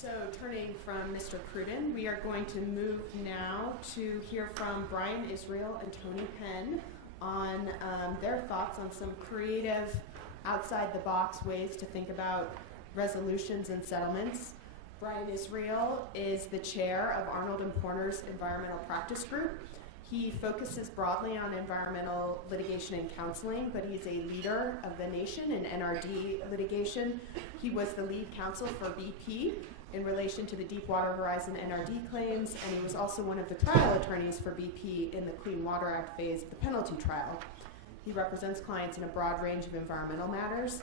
So turning from Mr. Cruden, we are going to move now to hear from Brian Israel and Tony Penn on their thoughts on some creative, outside-the-box ways to think about resolutions and settlements. Brian Israel is the chair of Arnold and Porter's Environmental Practice Group. He focuses broadly on environmental litigation and counseling, but he's a leader of the nation in NRD litigation. He was the lead counsel for BP in relation to the Deepwater Horizon NRD claims, and he was also one of the trial attorneys for BP in the Clean Water Act phase of the penalty trial. He represents clients in a broad range of environmental matters.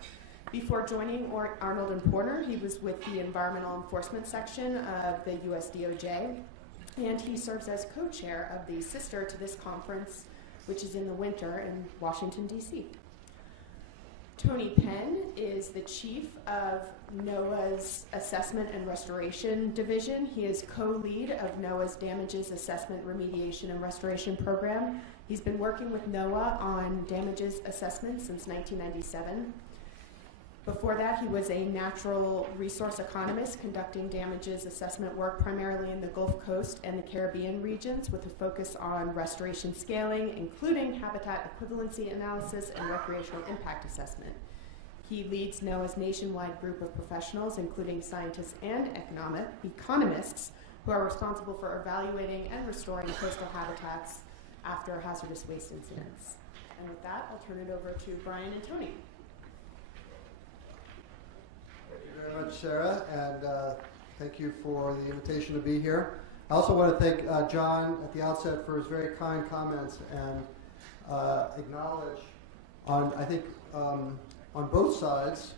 Before joining Arnold and Porter, he was with the Environmental Enforcement Section of the US DOJ, and he serves as co-chair of the sister to this conference, which is in the winter in Washington, D.C. Tony Penn is the chief of NOAA's Assessment and Restoration Division. He is co-lead of NOAA's Damages Assessment, Remediation, and Restoration Program. He's been working with NOAA on damages assessment since 1997. Before that, he was a natural resource economist conducting damages assessment work primarily in the Gulf Coast and the Caribbean regions with a focus on restoration scaling, including habitat equivalency analysis and recreational impact assessment. He leads NOAA's nationwide group of professionals, including scientists and economists, who are responsible for evaluating and restoring coastal habitats after hazardous waste incidents. And with that, I'll turn it over to Brian and Tony. Thank you very much, Shara, and thank you for the invitation to be here. I also want to thank John at the outset for his very kind comments and acknowledge on both sides,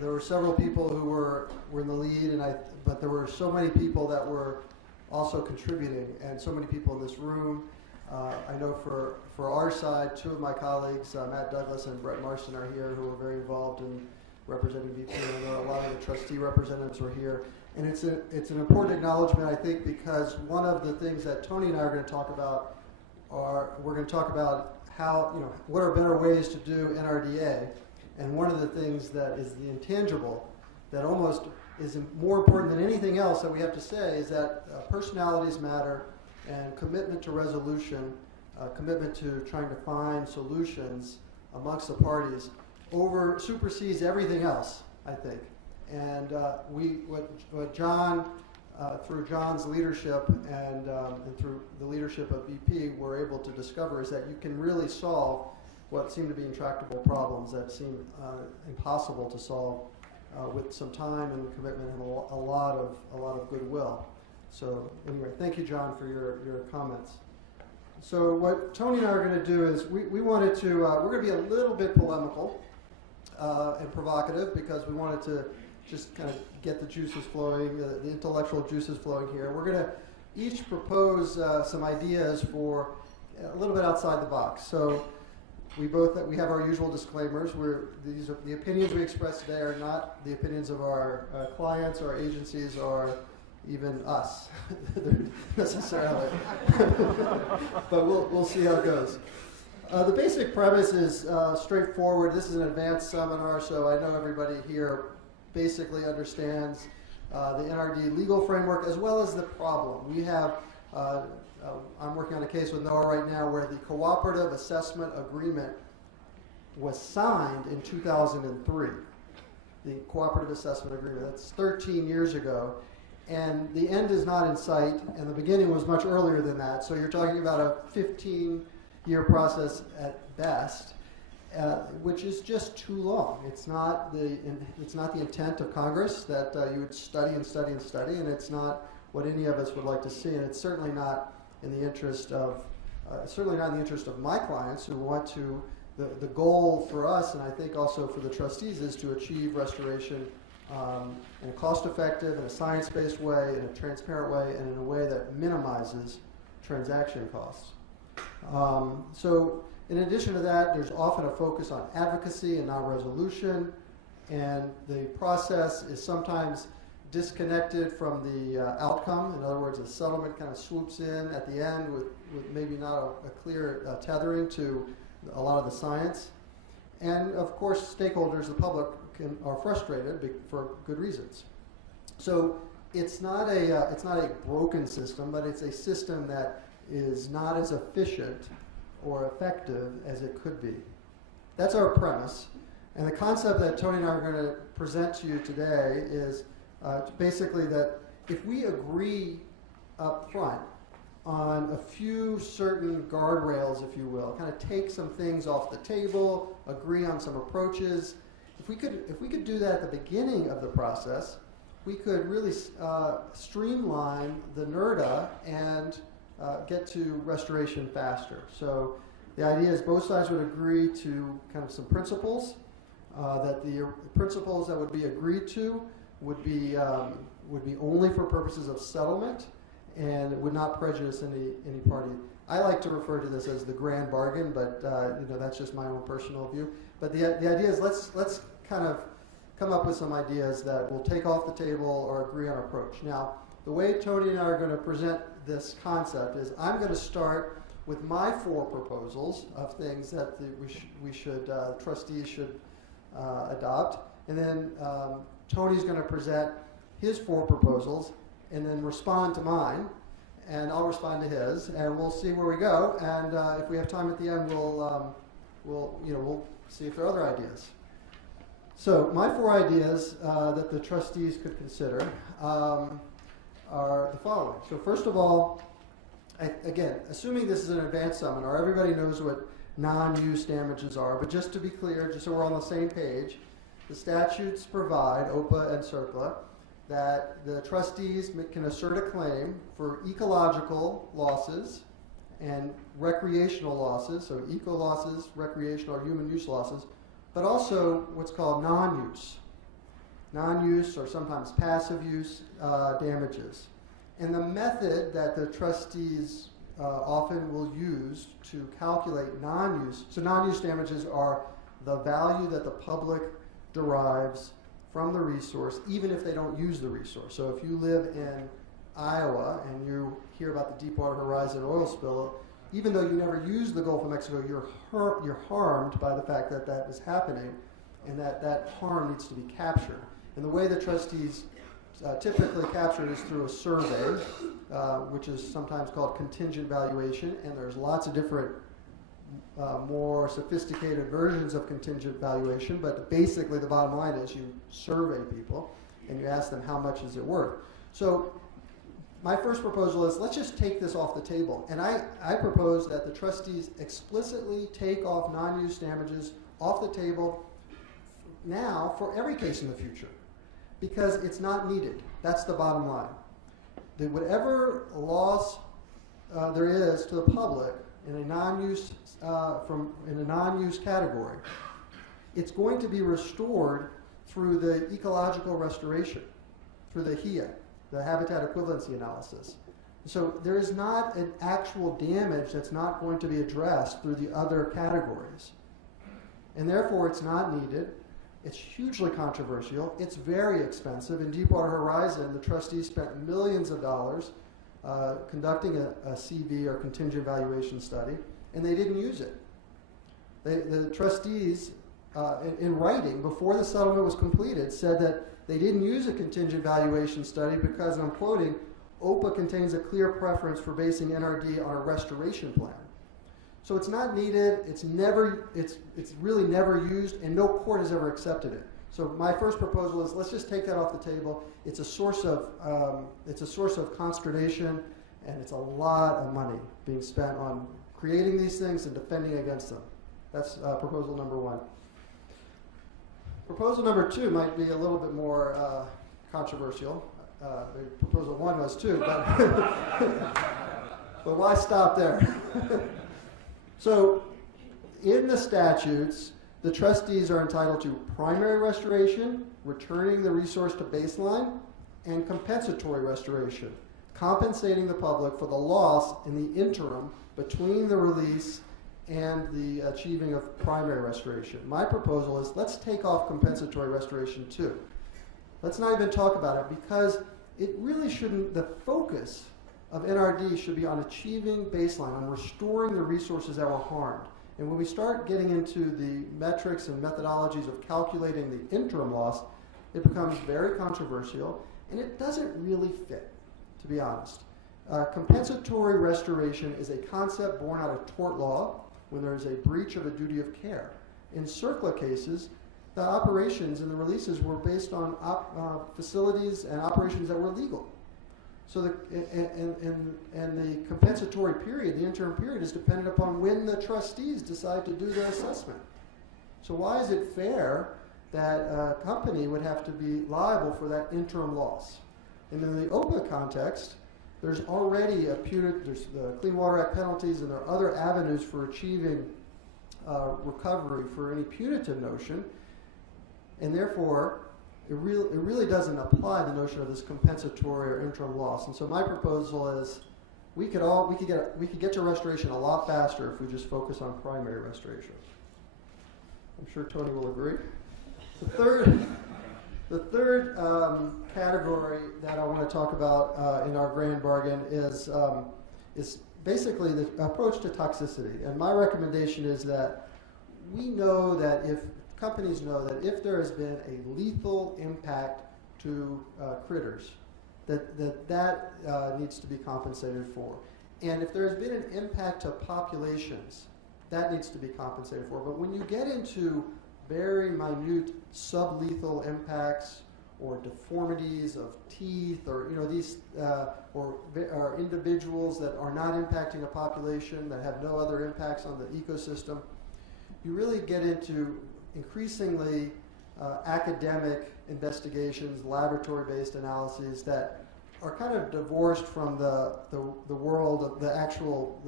there were several people who were in the lead, but there were so many people that were also contributing, and so many people in this room. I know for our side, two of my colleagues, Matt Douglas and Brett Marston, are here, who are very involved in representing BP. I know a lot of the trustee representatives were here. And it's an important acknowledgement, I think, because one of the things that Tony and I are going to talk about we're going to talk about how, what are better ways to do NRDA. And one of the things that is the intangible that almost is more important than anything else that we have to say is that personalities matter, and commitment to resolution, commitment to trying to find solutions amongst the parties supersedes everything else, I think. And what John, through John's leadership and through the leadership of BP, were able to discover is that you can really solve what seem to be intractable problems that seem impossible to solve with some time and commitment and a lot of goodwill. So anyway, thank you, John, for your comments. So what Tony and I are going to do is we wanted to, we're going to be a little bit polemical and provocative because we wanted to just kind of get the juices flowing, the intellectual juices flowing here. We're going to each propose some ideas for a little bit outside the box. So we have our usual disclaimers. These are the opinions we express today are not the opinions of our clients or agencies or even us necessarily. But we'll see how it goes. The basic premise is straightforward. This is an advanced seminar, so I know everybody here basically understands the NRD legal framework as well as the problem. We have, I'm working on a case with NOAA right now where the Cooperative Assessment Agreement was signed in 2003. The Cooperative Assessment Agreement, that's 13 years ago. And the end is not in sight, and the beginning was much earlier than that. So you're talking about a 15-year process at best, which is just too long. It's not the intent of Congress that you would study and study and study, and it's not what any of us would like to see. And it's certainly not in the interest of my clients who want to. The goal for us, and I think also for the trustees, is to achieve restoration in a cost-effective, in a science-based way, in a transparent way, and in a way that minimizes transaction costs. So in addition to that, there's often a focus on advocacy and not resolution, and the process is sometimes disconnected from the outcome. In other words, a settlement kind of swoops in at the end with maybe not a clear tethering to a lot of the science. And of course, stakeholders, the public, are frustrated for good reasons. So it's not a broken system, but it's a system that is not as efficient or effective as it could be. That's our premise. And the concept that Tony and I are going to present to you today is basically that if we agree up front on a few certain guardrails, if you will, kind of take some things off the table, agree on some approaches, if we could do that at the beginning of the process, we could really streamline the NERDA and get to restoration faster. So the idea is both sides would agree to kind of some principles, that the principles that would be agreed to would be only for purposes of settlement, and it would not prejudice any party. I like to refer to this as the grand bargain, but that's just my own personal view. But the idea is let's kind of come up with some ideas that we'll take off the table or agree on approach. Now, the way Tony and I are going to present this concept is I'm going to start with my 4 proposals of things that trustees should adopt, and then Tony's going to present his 4 proposals, and then respond to mine, and I'll respond to his, and we'll see where we go. And if we have time at the end, we'll see if there are other ideas. So my 4 ideas that the trustees could consider are the following. So first of all, again, assuming this is an advanced seminar, everybody knows what non-use damages are, but just to be clear, just so we're on the same page, the statutes provide, OPA and CERCLA, that the trustees can assert a claim for ecological losses and recreational losses, so eco losses, recreational or human use losses, but also what's called non-use. Non-use or sometimes passive use damages. And the method that the trustees often will use to calculate non-use, so non-use damages are the value that the public derives from the resource, even if they don't use the resource. So if you live in Iowa and you hear about the Deepwater Horizon oil spill, even though you never use the Gulf of Mexico, you're harmed by the fact that that is happening, and that harm needs to be captured. And the way the trustees typically capture it is through a survey, which is sometimes called contingent valuation, and there's lots of different more sophisticated versions of contingent valuation, but basically the bottom line is you survey people and you ask them how much is it worth. So my first proposal is let's just take this off the table. And I propose that the trustees explicitly take off non-use damages off the table now for every case in the future, because it's not needed. That's the bottom line. That whatever loss there is to the public in a non-use category, it's going to be restored through the ecological restoration, through the HEA, the habitat equivalency analysis. So there is not an actual damage that's not going to be addressed through the other categories. And therefore it's not needed. It's hugely controversial. It's very expensive. In Deepwater Horizon, the trustees spent millions of dollars conducting a CV or contingent valuation study, and they didn't use it. The trustees, in writing, before the settlement was completed, said that they didn't use a contingent valuation study because, and I'm quoting, OPA contains a clear preference for basing NRD on a restoration plan. So it's not needed, it's really never used, and no court has ever accepted it. So my first proposal is let's just take that off the table. It's a source of consternation, and it's a lot of money being spent on creating these things and defending against them. That's proposal number 1. Proposal number 2 might be a little bit more controversial. Proposal 1 was too, but but why stop there? So in the statutes, the trustees are entitled to primary restoration, returning the resource to baseline, and compensatory restoration, compensating the public for the loss in the interim between the release and the achieving of primary restoration. My proposal is let's take off compensatory restoration too. Let's not even talk about it, because it really shouldn't, the focus of NRD should be on achieving baseline, on restoring the resources that were harmed. And when we start getting into the metrics and methodologies of calculating the interim loss, it becomes very controversial, And it doesn't really fit, to be honest. Compensatory restoration is a concept born out of tort law when there is a breach of a duty of care. In CERCLA cases, the operations and the releases were based on facilities and operations that were legal. So the compensatory period, the interim period, is dependent upon when the trustees decide to do their assessment. So why is it fair that a company would have to be liable for that interim loss? And in the OPA context, there's already there's the Clean Water Act penalties, and there are other avenues for achieving recovery for any punitive notion, and therefore it really doesn't apply the notion of this compensatory or interim loss. And so my proposal is we could get to restoration a lot faster if we just focus on primary restoration. I'm sure Tony will agree. The third category that I want to talk about in our grand bargain is basically the approach to toxicity. And my recommendation is that companies know that if there has been a lethal impact to critters, that needs to be compensated for. And if there has been an impact to populations, that needs to be compensated for. But when you get into very minute sublethal impacts or deformities of teeth, or these or individuals that are not impacting a population, that have no other impacts on the ecosystem, you really get into increasingly academic investigations, laboratory-based analyses that are kind of divorced from the world of the actual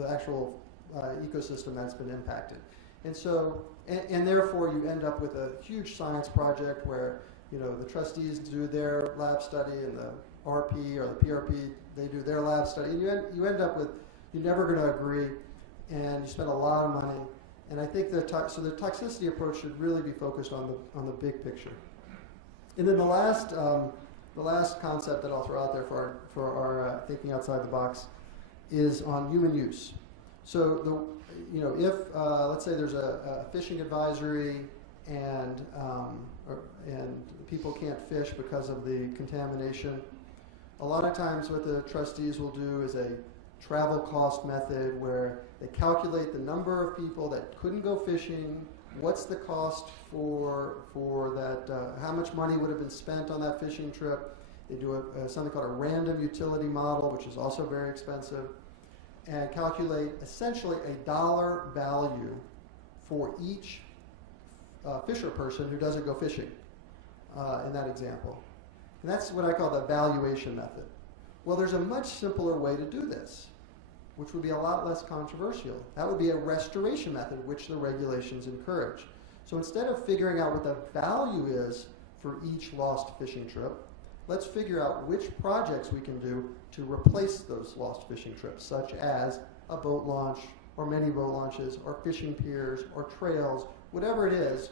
ecosystem that's been impacted. And so, and therefore you end up with a huge science project where the trustees do their lab study, and the RP or the PRP, they do their lab study, and you end up with, you're never going to agree, and you spend a lot of money. And I think the toxicity approach should really be focused on the big picture. And then the last concept that I'll throw out there for our thinking outside the box is on human use. So if let's say there's a fishing advisory and people can't fish because of the contamination, a lot of times what the trustees will do is a travel cost method where they calculate the number of people that couldn't go fishing, what's the cost for that, how much money would have been spent on that fishing trip. They do something called a random utility model, which is also very expensive, and calculate essentially a dollar value for each fisher person who doesn't go fishing in that example. And that's what I call the valuation method. Well, there's a much simpler way to do this, which would be a lot less controversial. That would be a restoration method, which the regulations encourage. So instead of figuring out what the value is for each lost fishing trip, let's figure out which projects we can do to replace those lost fishing trips, such as a boat launch, or many boat launches, or fishing piers, or trails, whatever it is.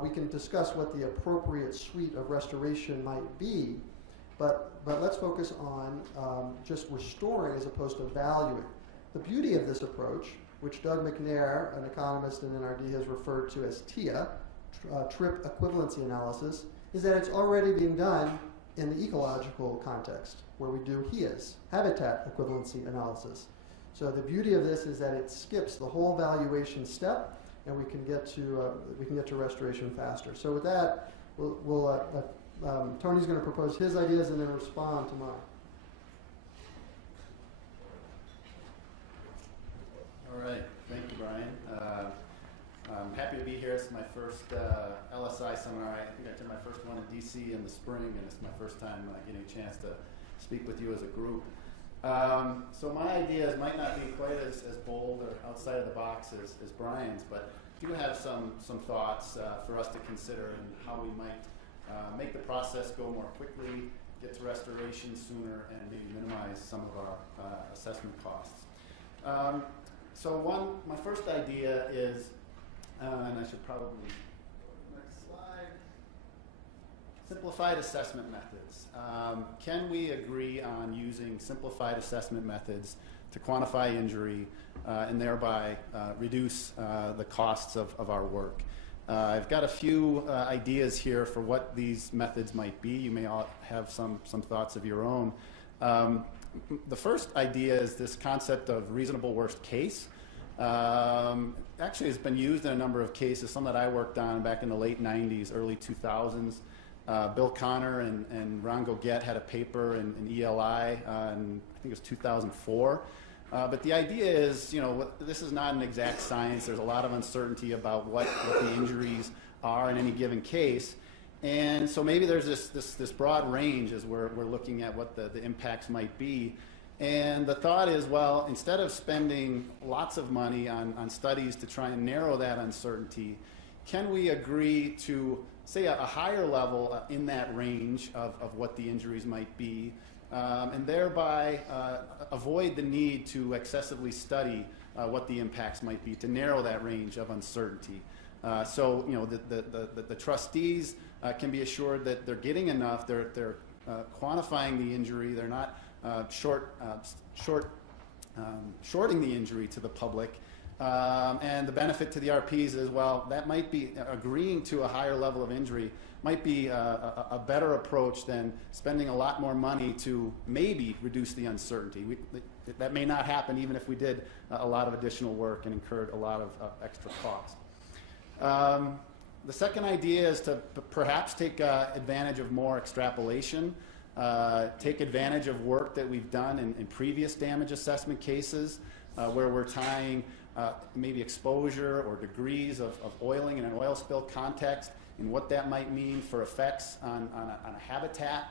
We can discuss what the appropriate suite of restoration might be, but let's focus on just restoring as opposed to valuing. The beauty of this approach, which Doug McNair, an economist in NRD, has referred to as TIA, trip equivalency analysis, is that it's already being done in the ecological context, where we do HEAS, habitat equivalency analysis. So the beauty of this is that it skips the whole valuation step, and we can get to restoration faster. So with that, Tony's going to propose his ideas and then respond to mine. All right, thank you, Brian. I'm happy to be here. It's my first LSI seminar. I think I did my first one in DC in the spring, and it's my first time getting a chance to speak with you as a group. So my ideas might not be quite as bold or outside of the box as Brian's, but I do have some thoughts for us to consider and how we might make the process go more quickly, get to restoration sooner, and maybe minimize some of our assessment costs. So my first idea is, and I should probably, next slide, simplified assessment methods. Can we agree on using simplified assessment methods to quantify injury and thereby reduce the costs of our work? I've got a few ideas here for what these methods might be. You may all have some thoughts of your own. The first idea is this concept of reasonable worst case. Actually, it's been used in a number of cases, some that I worked on back in the late 90s, early 2000s. Bill Connor and Ron Goguet had a paper in ELI, and I think it was 2004. But the idea is, this is not an exact science. There's a lot of uncertainty about what the injuries are in any given case. And so maybe there's this broad range as we're looking at what the impacts might be. And the thought is, well, instead of spending lots of money on studies to try and narrow that uncertainty, can we agree to, say, a higher level in that range of what the injuries might be, and thereby avoid the need to excessively study what the impacts might be, to narrow that range of uncertainty. So the trustees can be assured that they're getting enough, they're quantifying the injury, they're not shorting the injury to the public. And the benefit to the RPs is, well, that might be agreeing to a higher level of injury might be a better approach than spending a lot more money to maybe reduce the uncertainty. That may not happen even if we did a lot of additional work and incurred a lot of extra cost. The second idea is to perhaps take advantage of more extrapolation, take advantage of work that we've done in previous damage assessment cases where we're tying maybe exposure or degrees of oiling in an oil spill context and what that might mean for effects on a habitat.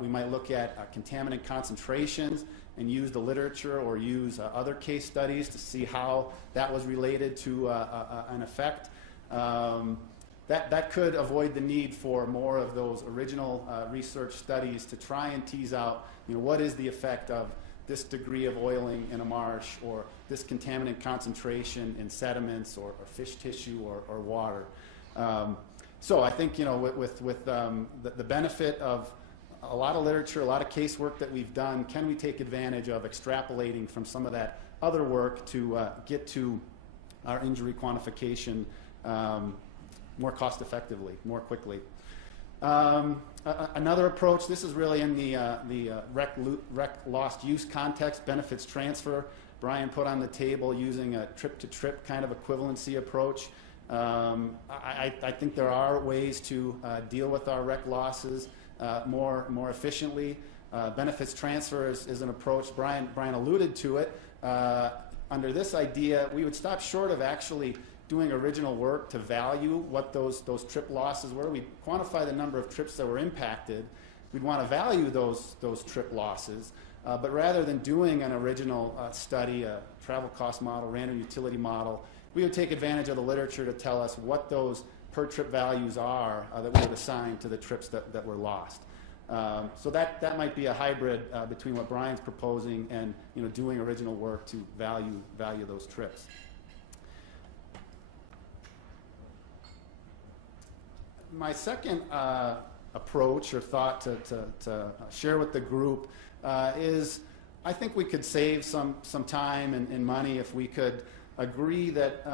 We might look at contaminant concentrations and use the literature or use other case studies to see how that was related to an effect. That could avoid the need for more of those original research studies to try and tease out, what is the effect of this degree of oiling in a marsh, or this contaminant concentration in sediments or fish tissue or water. So I think, with the benefit of a lot of literature, a lot of casework that we've done, can we take advantage of extrapolating from some of that other work to get to our injury quantification more cost effectively, more quickly? Another approach, this is really in the rec lost use context, benefits transfer. Brian put on the table using a trip-to-trip kind of equivalency approach. I think there are ways to deal with our rec losses more efficiently. Benefits transfer is an approach. Brian alluded to it. Under this idea, we would stop short of actually doing original work to value what those trip losses were. We'd quantify the number of trips that were impacted. We'd want to value those trip losses. But rather than doing an original study, a travel cost model, random utility model, we would take advantage of the literature to tell us what those per trip values are that we would assign to the trips that were lost. So that might be a hybrid between what Brian's proposing and doing original work to value those trips. My second approach or thought to share with the group is, I think we could save some time and money if we could agree that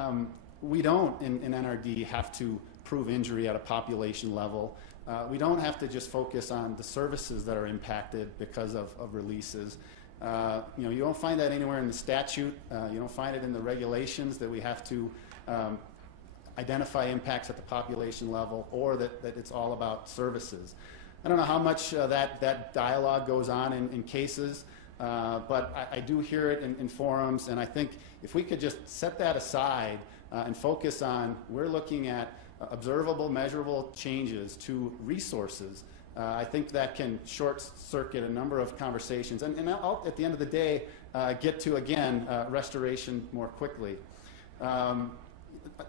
we don't in NRD have to prove injury at a population level. We don't have to just focus on the services that are impacted because of releases. You don't find that anywhere in the statute. You don't find it in the regulations that we have to identify impacts at the population level, or that it's all about services. I don't know how much that dialogue goes on in cases, but I do hear it in forums, and I think if we could just set that aside and focus on, we're looking at observable, measurable changes to resources, I think that can short-circuit a number of conversations, and I'll, at the end of the day, get to, again, restoration more quickly.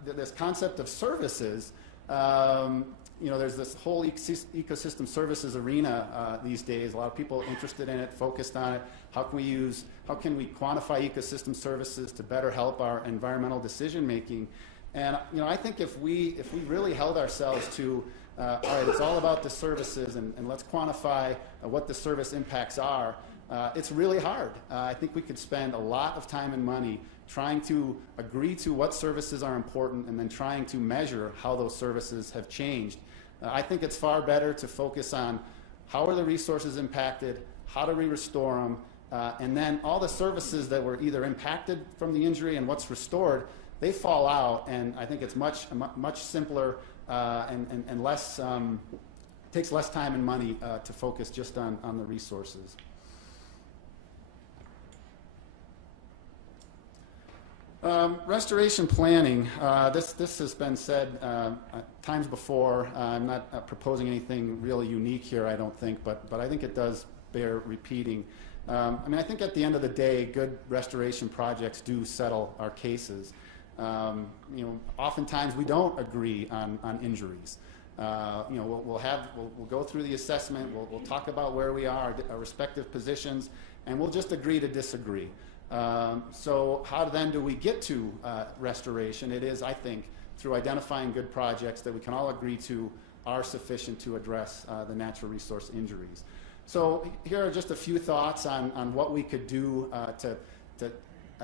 This concept of services, there's this whole ecosystem services arena these days. A lot of people interested in it, focused on it. How can we quantify ecosystem services to better help our environmental decision making? And I think if we really held ourselves to, all right, it's all about the services, and let's quantify what the service impacts are. it's really hard. I think we could spend a lot of time and money trying to agree to what services are important and then trying to measure how those services have changed. I think it's far better to focus on how are the resources impacted, how do we restore them, and then all the services that were either impacted from the injury and what's restored, they fall out, and I think it's much simpler and less, takes less time and money to focus just on the resources. Restoration planning, this has been said times before. I'm not proposing anything really unique here, I don't think, but I think it does bear repeating. I mean, I think at the end of the day, good restoration projects do settle our cases. You know, oftentimes we don't agree on injuries. You know, we'll go through the assessment, we'll talk about where we are, our respective positions, and we'll just agree to disagree. So how then do we get to restoration? It is, I think, through identifying good projects that we can all agree to are sufficient to address the natural resource injuries. So here are just a few thoughts on what we could do to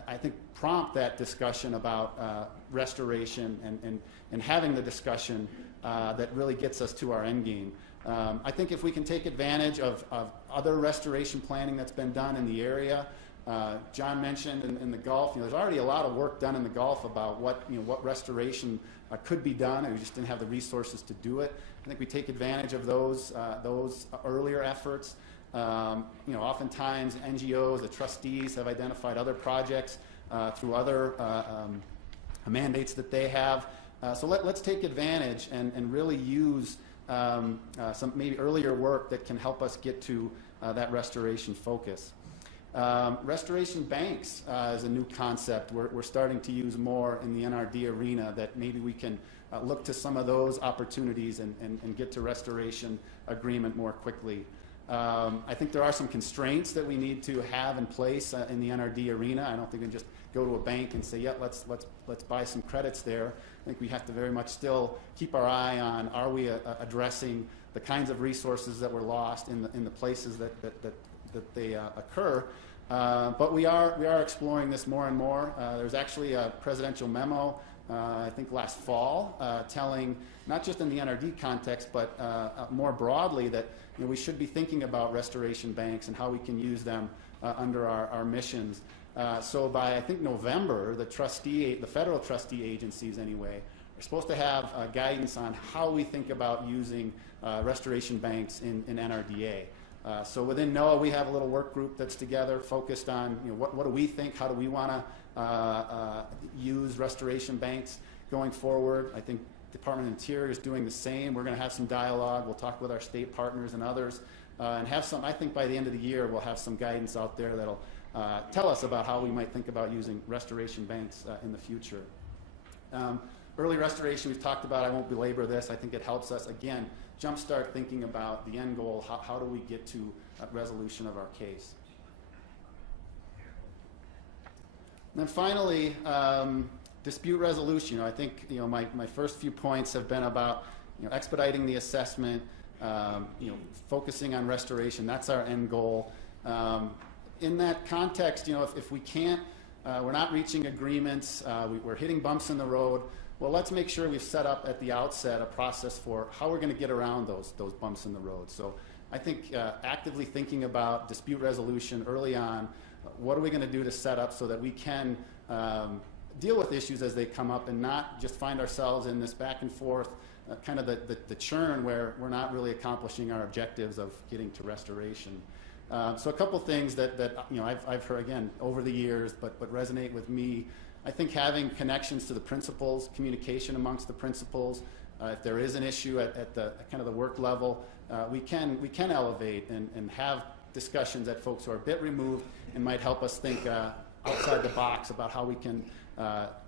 I think, prompt that discussion about restoration and having the discussion that really gets us to our end game. I think if we can take advantage of other restoration planning that's been done in the area, John mentioned in the Gulf, you know, there's already a lot of work done in the Gulf about what restoration could be done, and we just didn't have the resources to do it. I think we take advantage of those earlier efforts. You know, oftentimes NGOs, the trustees have identified other projects through other mandates that they have. So let's take advantage and really use some maybe earlier work that can help us get to that restoration focus. Restoration banks is a new concept we're starting to use more in the NRD arena, that maybe we can look to some of those opportunities and get to restoration agreement more quickly. I think there are some constraints that we need to have in place in the NRD arena. I don't think we can just go to a bank and say, yeah, let's buy some credits there. I think we have to very much still keep our eye on, are we addressing the kinds of resources that were lost in the places that they occur. But we are exploring this more and more. There's actually a presidential memo, I think last fall, telling, not just in the NRD context, but more broadly, that we should be thinking about restoration banks and how we can use them under our missions. So by, I think, November, the federal trustee agencies anyway, are supposed to have guidance on how we think about using restoration banks in NRDA. So within NOAA, we have a little work group that's together, focused on what do we think, how do we want to use restoration banks going forward. I think Department of Interior is doing the same. We're going to have some dialogue. We'll talk with our state partners and others, and have some. I think by the end of the year, we'll have some guidance out there that'll tell us about how we might think about using restoration banks in the future. Early restoration we've talked about. I won't belabor this. I think it helps us, again, jumpstart thinking about the end goal. How do we get to resolution of our case? And then finally, dispute resolution. I think my first few points have been about expediting the assessment, focusing on restoration. That's our end goal. In that context, if we can't, we're not reaching agreements, we're hitting bumps in the road. Well, let's make sure we've set up at the outset a process for how we're going to get around those bumps in the road. So I think actively thinking about dispute resolution early on, what are we going to do to set up so that we can deal with issues as they come up and not just find ourselves in this back and forth, kind of the churn where we're not really accomplishing our objectives of getting to restoration. So a couple things that I've heard, again, over the years, but resonate with me. I think having connections to the principals, communication amongst the principals, if there is an issue at the kind of the work level, we can elevate and have discussions that folks who are a bit removed and might help us think outside the box about how we can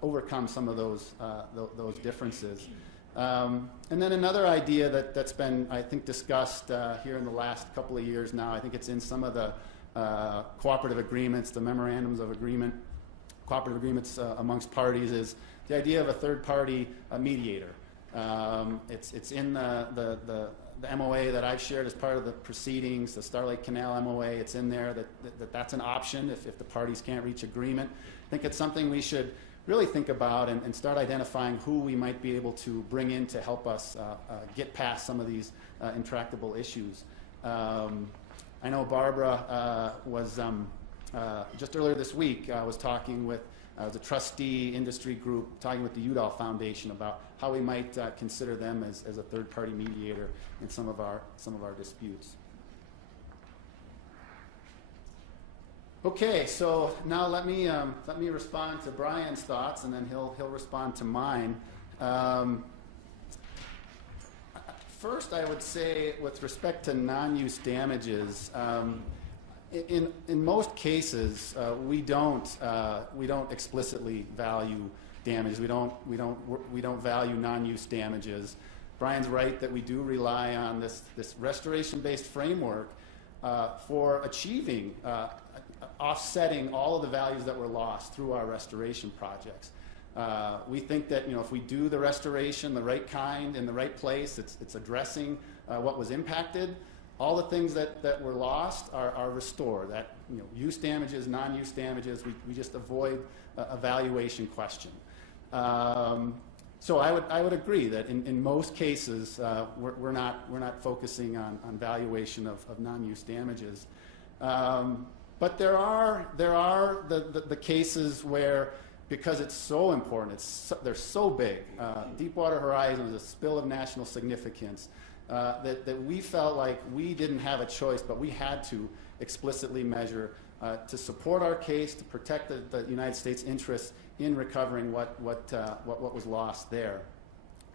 overcome some of those differences. And then another idea that's been, I think, discussed here in the last couple of years now, I think it's in some of the cooperative agreements, the memorandums of agreement, cooperative agreements amongst parties, is the idea of a third-party mediator. It's in the the MOA that I've shared as part of the proceedings, the Starlight Canal MOA, it's in there that's an option if the parties can't reach agreement. I think it's something we should really think about and start identifying who we might be able to bring in to help us get past some of these intractable issues. I know Barbara was just earlier this week was talking with the trustee industry group, talking with the Udall Foundation about how we might consider them as a third-party mediator in some of our disputes. Okay, so now let me respond to Brian's thoughts, and then he'll respond to mine. First, I would say, with respect to non-use damages, in most cases, we don't explicitly value damages. We don't value non-use damages. Brian's right that we do rely on this restoration-based framework for achieving offsetting all of the values that were lost through our restoration projects. We think that if we do the restoration, the right kind, in the right place, it's addressing what was impacted. All the things that were lost are restored. That use damages, non-use damages, we just avoid a valuation question. So I would agree that in most cases we're not focusing on valuation of non-use damages. But there are the cases where, because it's so important, they're so big. Deepwater Horizon is a spill of national significance. That we felt like we didn't have a choice, but we had to explicitly measure to support our case, to protect the United States interests in recovering what was lost there.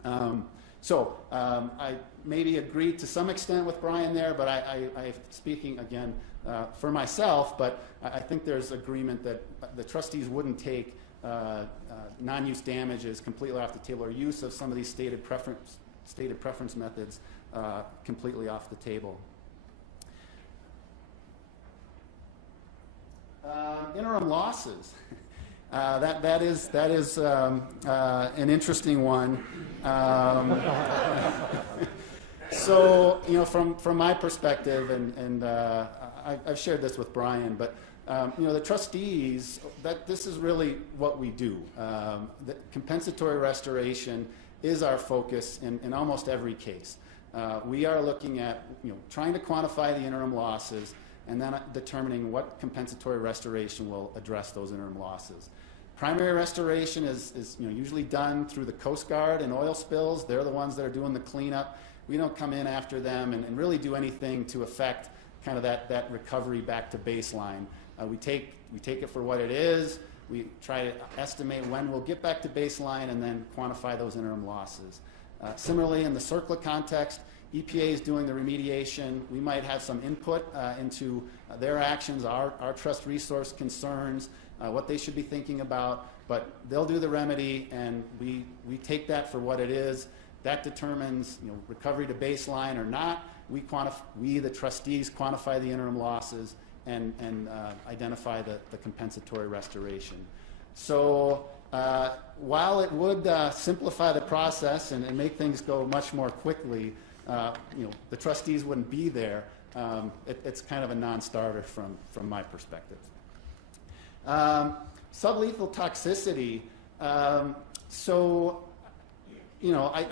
I maybe agree to some extent with Brian there, but I'm speaking again for myself, but I think there's agreement that the trustees wouldn't take non-use damages completely off the table, or use of some of these stated preference methods completely off the table. Interim losses. That is an interesting one. So from my perspective, and I've shared this with Brian, but the trustees, this is really what we do. The compensatory restoration is our focus in almost every case. We are looking at trying to quantify the interim losses and then determining what compensatory restoration will address those interim losses. Primary restoration is usually done through the Coast Guard and oil spills. They're the ones that are doing the cleanup. We don't come in after them and really do anything to affect kind of that recovery back to baseline. We take it for what it is. We try to estimate when we'll get back to baseline and then quantify those interim losses. Similarly, in the CERCLA context, EPA is doing the remediation. We might have some input into their actions, our trust resource concerns, what they should be thinking about, but they'll do the remedy, and we take that for what it is. That determines recovery to baseline or not. We, the trustees, quantify the interim losses and identify the compensatory restoration. So while it would simplify the process and make things go much more quickly, the trustees wouldn't be there. It's kind of a non-starter from my perspective. Sublethal toxicity. I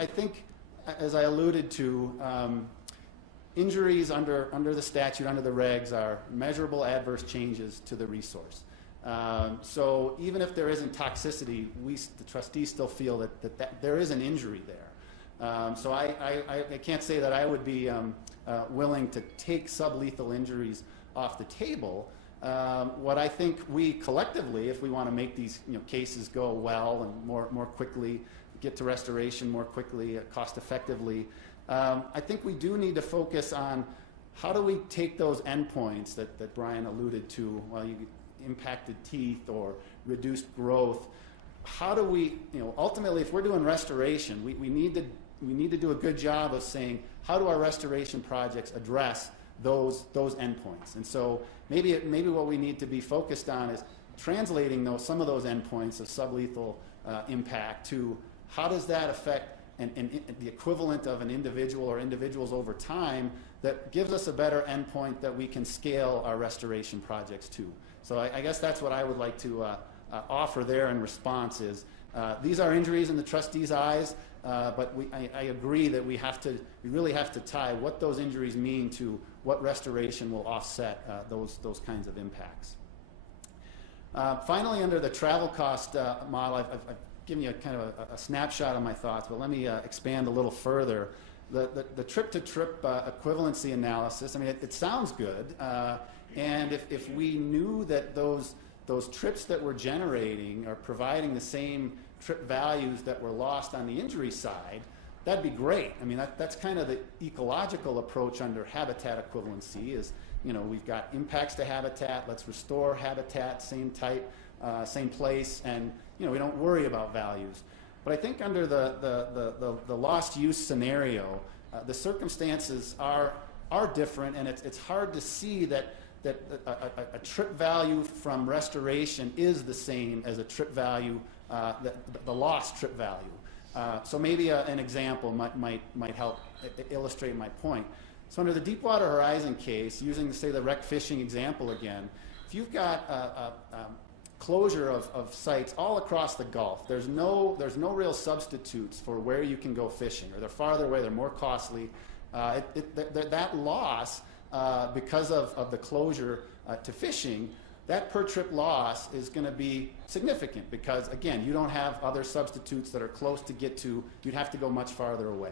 think, as I alluded to, injuries under the statute, under the regs, are measurable adverse changes to the resource. So even if there isn't toxicity, the trustees still feel that there is an injury there. So I can't say that I would be willing to take sublethal injuries off the table. What I think we collectively, if we want to make these cases go well and more quickly, get to restoration more quickly, cost effectively, I think we do need to focus on how do we take those endpoints that Brian alluded to, impacted teeth or reduced growth. How do we, ultimately, if we're doing restoration, we need to do a good job of saying, how do our restoration projects address those endpoints? And so maybe what we need to be focused on is translating some of those endpoints of sublethal impact to how does that affect the equivalent of an individual or individuals over time that gives us a better endpoint that we can scale our restoration projects to. So I guess that's what I would like to offer there in response is, these are injuries in the trustees' eyes, but I agree that we really have to tie what those injuries mean to what restoration will offset those kinds of impacts. Finally, under the travel cost model, I've given you kind of a snapshot of my thoughts, but let me expand a little further. The trip-to-trip equivalency analysis, I mean, it sounds good, and if we knew that those trips that we're generating are providing the same trip values that were lost on the injury side, that'd be great. I mean, that's kind of the ecological approach under habitat equivalency is, you know, we've got impacts to habitat, let's restore habitat, same type, same place, and, you know, we don't worry about values. But I think under the lost use scenario, the circumstances are different, and it's hard to see that a trip value from restoration is the same as a trip value, the lost trip value. So maybe an example might help illustrate my point. So under the Deepwater Horizon case, using, say, the wreck fishing example again, if you've got a closure of sites all across the Gulf, there's no real substitutes for where you can go fishing, or they're farther away, they're more costly. That loss, because of the closure to fishing, that per trip loss is going to be significant because, again, you don't have other substitutes that are close to get to. You'd have to go much farther away.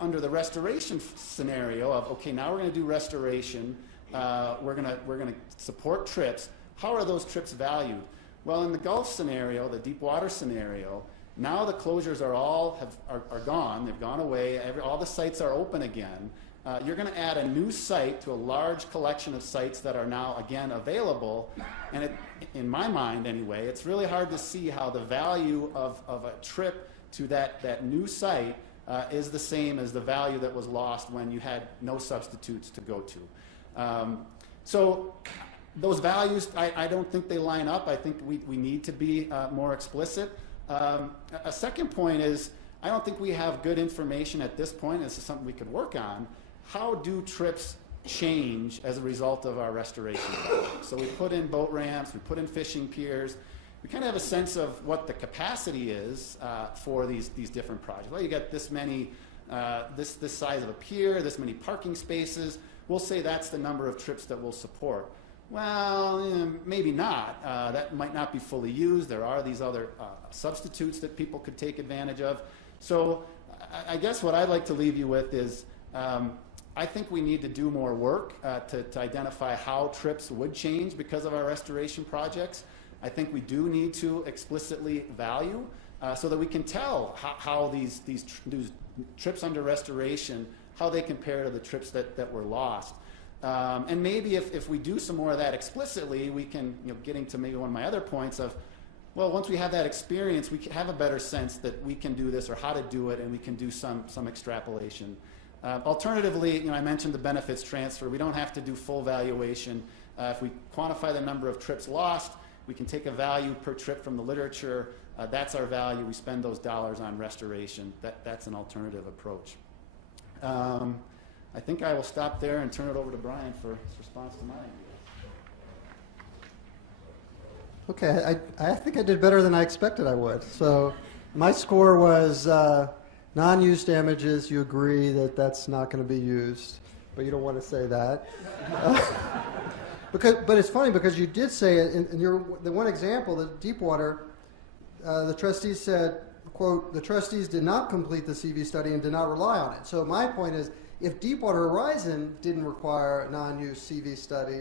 Under the restoration scenario of, okay, now we're going to do restoration, we're going to support trips. How are those trips valued? Well, in the Gulf scenario, the deep water scenario, now the closures are gone. They've gone away. All the sites are open again. You're going to add a new site to a large collection of sites that are now, again, available. And in my mind, anyway, it's really hard to see how the value of a trip to that new site is the same as the value that was lost when you had no substitutes to go to. So those values, I don't think they line up. I think we need to be more explicit. A second point is, I don't think we have good information at this point. This is something we could work on. How do trips change as a result of our restoration project? So we put in boat ramps, we put in fishing piers. We kind of have a sense of what the capacity is for these different projects. Well, you got this many, this size of a pier, this many parking spaces. We'll say that's the number of trips that we'll support. Well, maybe not. That might not be fully used. There are these other substitutes that people could take advantage of. So I guess what I'd like to leave you with is I think we need to do more work to identify how trips would change because of our restoration projects. I think we do need to explicitly value so that we can tell how these trips under restoration, how they compare to the trips that were lost. And maybe if we do some more of that explicitly, we can, getting to maybe one of my other points of, well, once we have that experience, we can have a better sense that we can do this or how to do it, and we can do some extrapolation. Alternatively, I mentioned the benefits transfer. We don't have to do full valuation. If we quantify the number of trips lost, we can take a value per trip from the literature. That's our value. We spend those dollars on restoration. That's an alternative approach. I think I will stop there and turn it over to Brian for his response to my idea. Okay, I think I did better than I expected I would. So my score was non-use damages. You agree that that's not going to be used, but you don't want to say that. But it's funny because you did say it in the one example, the Deepwater, the trustees said, quote, the trustees did not complete the CV study and did not rely on it. So my point is, if Deepwater Horizon didn't require a non-use CV study,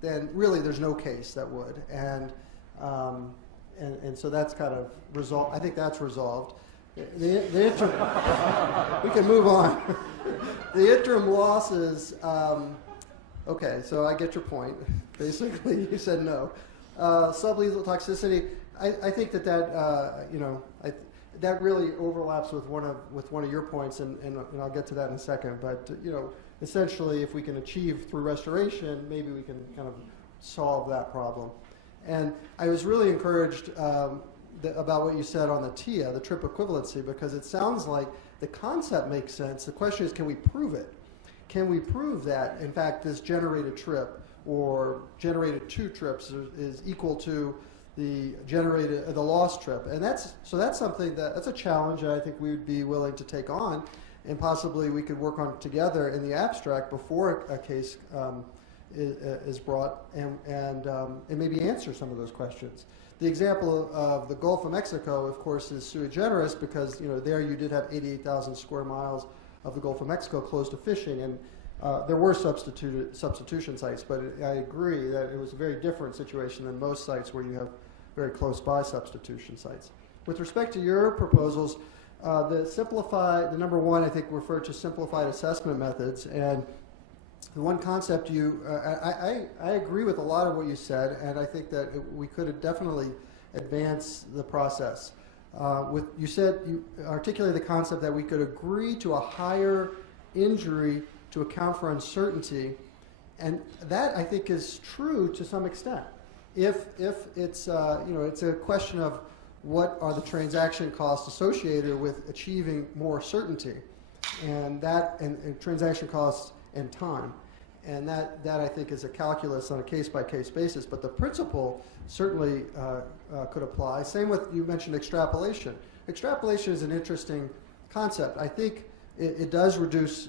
then really there's no case that would. And so that's kind of resolved. I think that's resolved. The interim, we can move on. The interim losses, okay, so I get your point. Basically, you said no. Sublethal toxicity, I think that really overlaps with one of your points, and I'll get to that in a second. But essentially, if we can achieve through restoration, maybe we can kind of solve that problem. And I was really encouraged about what you said on the TIA, the trip equivalency, because it sounds like the concept makes sense. The question is, can we prove it? Can we prove that, in fact, this generated trip or generated 2 trips is equal to the lost trip? And that's something that's a challenge that I think we would be willing to take on, and possibly we could work on together in the abstract before a case is brought, and maybe answer some of those questions. The example of the Gulf of Mexico, of course, is sui generis because there you did have 88,000 square miles of the Gulf of Mexico closed to fishing, and there were substitution sites, but I agree that it was a very different situation than most sites where you have very close by substitution sites. With respect to your proposals, the number 1 I think referred to simplified assessment methods, and the one concept I agree with a lot of what you said, and I think that we could definitely advance the process. You articulated the concept that we could agree to a higher injury to account for uncertainty, and that I think is true to some extent. If it's it's a question of what are the transaction costs associated with achieving more certainty, and transaction costs and time. And that I think is a calculus on a case-by-case basis, but the principle certainly could apply. Same with, you mentioned extrapolation. Extrapolation is an interesting concept. I think it does reduce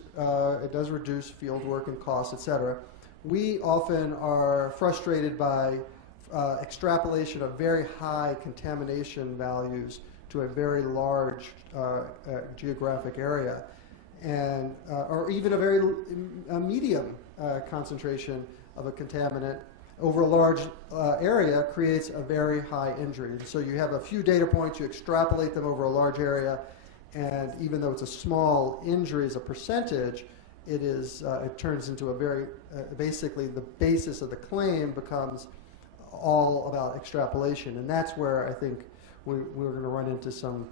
field work and costs, et cetera. We often are frustrated by extrapolation of very high contamination values to a very large geographic area, and or even a very medium concentration of a contaminant over a large area creates a very high injury. So you have a few data points, you extrapolate them over a large area, and even though it's a small injury as a percentage, it turns into a very, basically the basis of the claim becomes all about extrapolation, and that's where I think we're going to run into some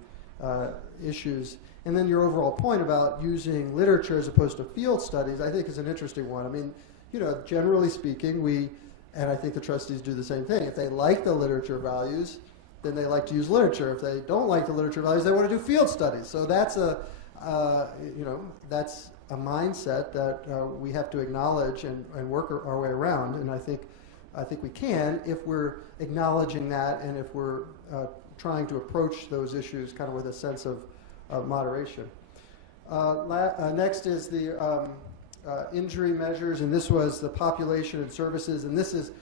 issues. And then your overall point about using literature as opposed to field studies, I think is an interesting one. I mean, generally speaking, and I think the trustees do the same thing. If they like the literature values, then they like to use literature. If they don't like the literature values, they want to do field studies. So that's that's a mindset that we have to acknowledge and work our way around. And I think we can if we're acknowledging that, and if we're trying to approach those issues kind of with a sense of moderation. Next is the injury measures, and this was the population and services, and this has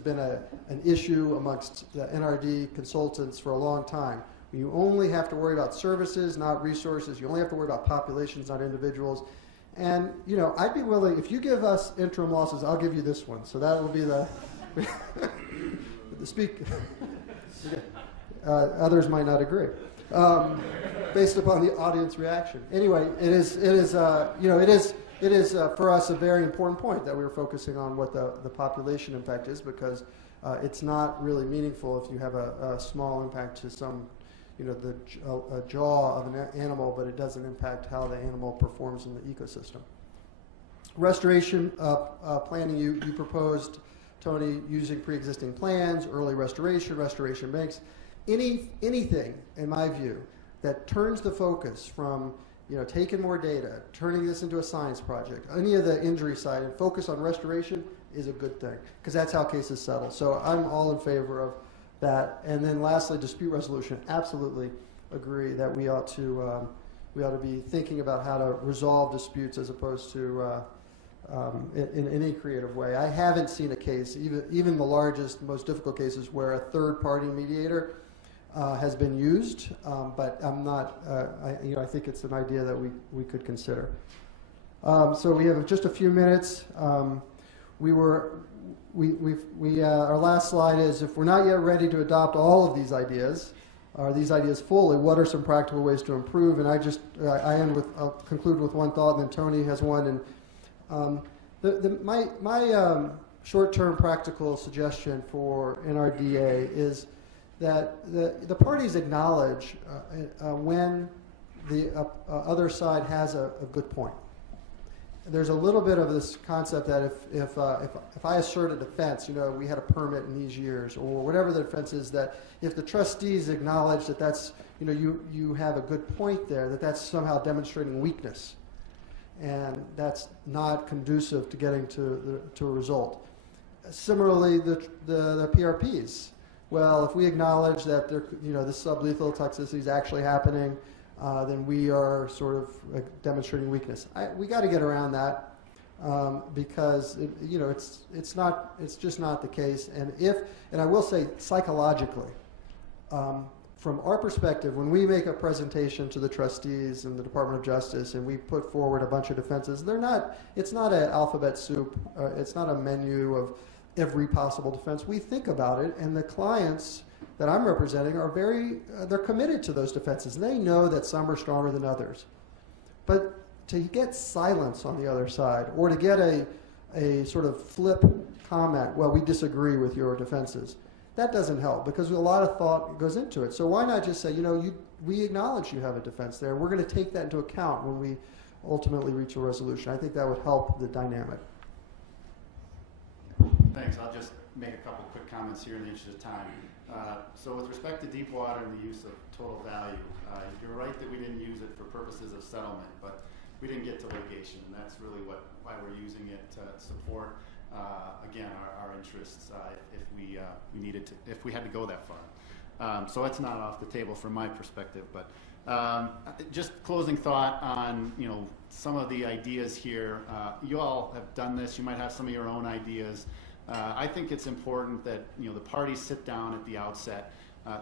been an issue amongst the NRD consultants for a long time. You only have to worry about services, not resources. You only have to worry about populations, not individuals. And I'd be willing, if you give us interim losses, I'll give you this one. So that will be the speak. Others might not agree, based upon the audience reaction. Anyway, it is for us a very important point that we're focusing on what the population impact is, because it's not really meaningful if you have a small impact to some, the jaw of an animal, but it doesn't impact how the animal performs in the ecosystem. Restoration planning, you proposed, Tony, using pre-existing plans, early restoration banks. Anything, in my view, that turns the focus from taking more data, turning this into a science project, any of the injury side, and focus on restoration is a good thing, because that's how cases settle. So I'm all in favor of that. And then lastly, dispute resolution. Absolutely agree that we ought to be thinking about how to resolve disputes as opposed to in any creative way. I haven't seen a case, even the largest, most difficult cases, where a third-party mediator has been used, but I'm not. I think it's an idea that we could consider. So we have just a few minutes. Our last slide is, if we're not yet ready to adopt all of these ideas, or these ideas fully, what are some practical ways to improve? And I'll conclude with one thought, and then Tony has one. And my short-term practical suggestion for NRDA is that the parties acknowledge when the other side has a good point. there's a little bit of this concept that if I assert a defense, we had a permit in these years, or whatever the defense is, that if the trustees acknowledge that that's, you have a good point there, that's somehow demonstrating weakness, and that's not conducive to getting to a result. Similarly, the PRPs. Well, if we acknowledge that this sublethal toxicity is actually happening, then we are sort of demonstrating weakness. We got to get around that because it's just not the case. And I will say psychologically, from our perspective, when we make a presentation to the trustees and the Department of Justice and we put forward a bunch of defenses, it's not an alphabet soup. It's not a menu of every possible defense. We think about it, and the clients that I'm representing are they're committed to those defenses. And they know that some are stronger than others. But to get silence on the other side, or to get a sort of flip comment, well, we disagree with your defenses, that doesn't help, because a lot of thought goes into it. So why not just say, we acknowledge you have a defense there. We're going to take that into account when we ultimately reach a resolution. I think that would help the dynamic. Thanks. I'll just make a couple quick comments here in the interest of time. So with respect to deep water and the use of total value, you're right that we didn't use it for purposes of settlement, but we didn't get to litigation, and that's really why we're using it to support, again, our interests if we needed to, if we had to go that far. So it's not off the table from my perspective, but just closing thought on some of the ideas here. You all have done this. You might have some of your own ideas. I think it's important that the parties sit down at the outset,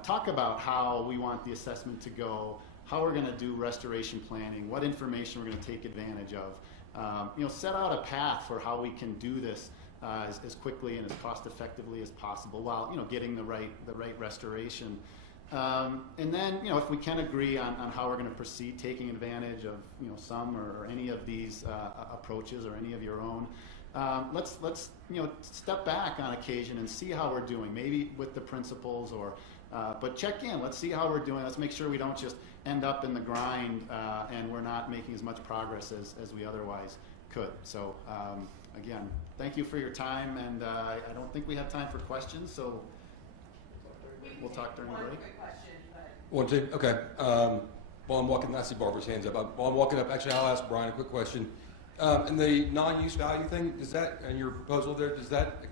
talk about how we want the assessment to go, how we're going to do restoration planning, what information we're going to take advantage of. Set out a path for how we can do this as quickly and as cost effectively as possible, while getting the right restoration. And then if we can agree on how we're going to proceed, taking advantage of some or any of these approaches or any of your own. Let's step back on occasion and see how we're doing, maybe with the principals, or but check in. Let's see how we're doing. Let's make sure we don't just end up in the grind and we're not making as much progress as we otherwise could. So again, thank you for your time, and I don't think we have time for questions, so we'll talk during the break. One, two, okay. While I'm walking, I see Barbara's hands up. While I'm walking up, actually, I'll ask Brian a quick question. And the non-use value thing, does that, and your proposal there, does that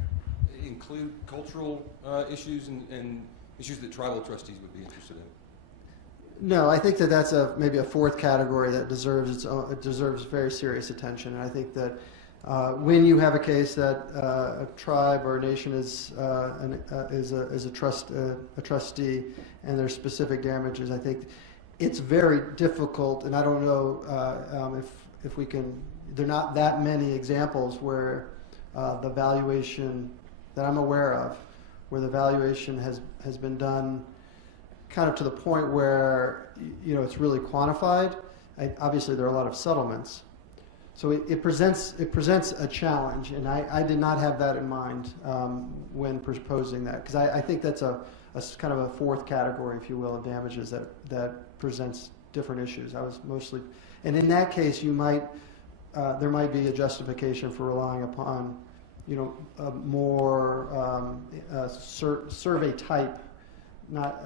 include cultural issues and issues that tribal trustees would be interested in? No, I think that's maybe a fourth category that deserves very serious attention. And I think that when you have a case that a tribe or a nation is a trustee, and there's specific damages, I think it's very difficult. And I don't know if we can. There are not that many examples where the valuation that I'm aware of, where the valuation has been done kind of to the point where it's really quantified. Obviously, there are a lot of settlements, so it presents a challenge, and I did not have that in mind when proposing that, because I think that's a kind of a fourth category, if you will, of damages that presents different issues. I was mostly, and in that case, there might be a justification for relying upon, more survey type, not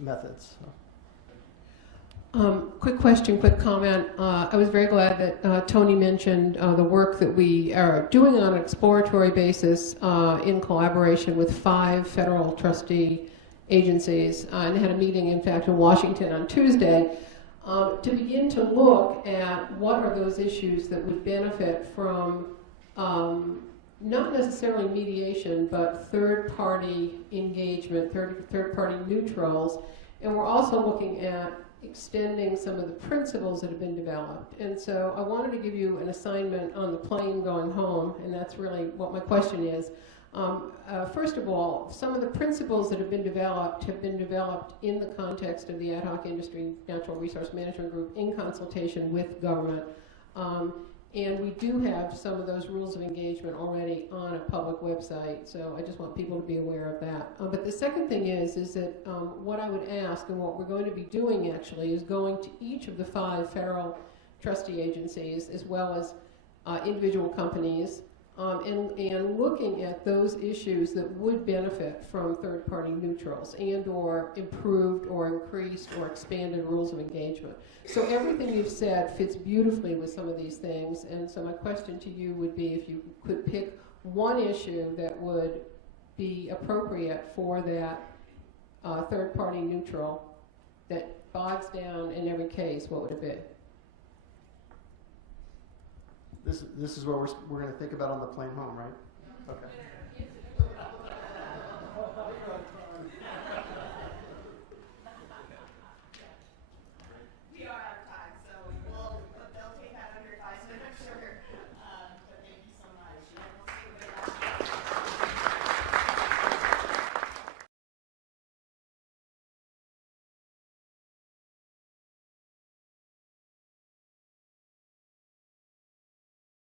methods. So. Quick question, quick comment. I was very glad that Tony mentioned the work that we are doing on an exploratory basis in collaboration with 5 federal trustee agencies, and had a meeting, in fact, in Washington on Tuesday. To begin to look at what are those issues that would benefit from not necessarily mediation, but third-party engagement, third-party neutrals. And we're also looking at extending some of the principles that have been developed. And so I wanted to give you an assignment on the plane going home, and that's really what my question is. First of all, some of the principles that have been developed in the context of the Ad Hoc Industry Natural Resource Management Group in consultation with government. And we do have some of those rules of engagement already on a public website, so I just want people to be aware of that. But the second thing is that what I would ask, and what we're going to be doing actually, is going to each of the 5 federal trustee agencies, as well as individual companies, and looking at those issues that would benefit from third-party neutrals and or improved or increased or expanded rules of engagement. So everything you've said fits beautifully with some of these things, and so my question to you would be if you could pick one issue that would be appropriate for that third-party neutral that bogs down in every case, what would it be? This is what we're going to think about on the plane home, right? Okay.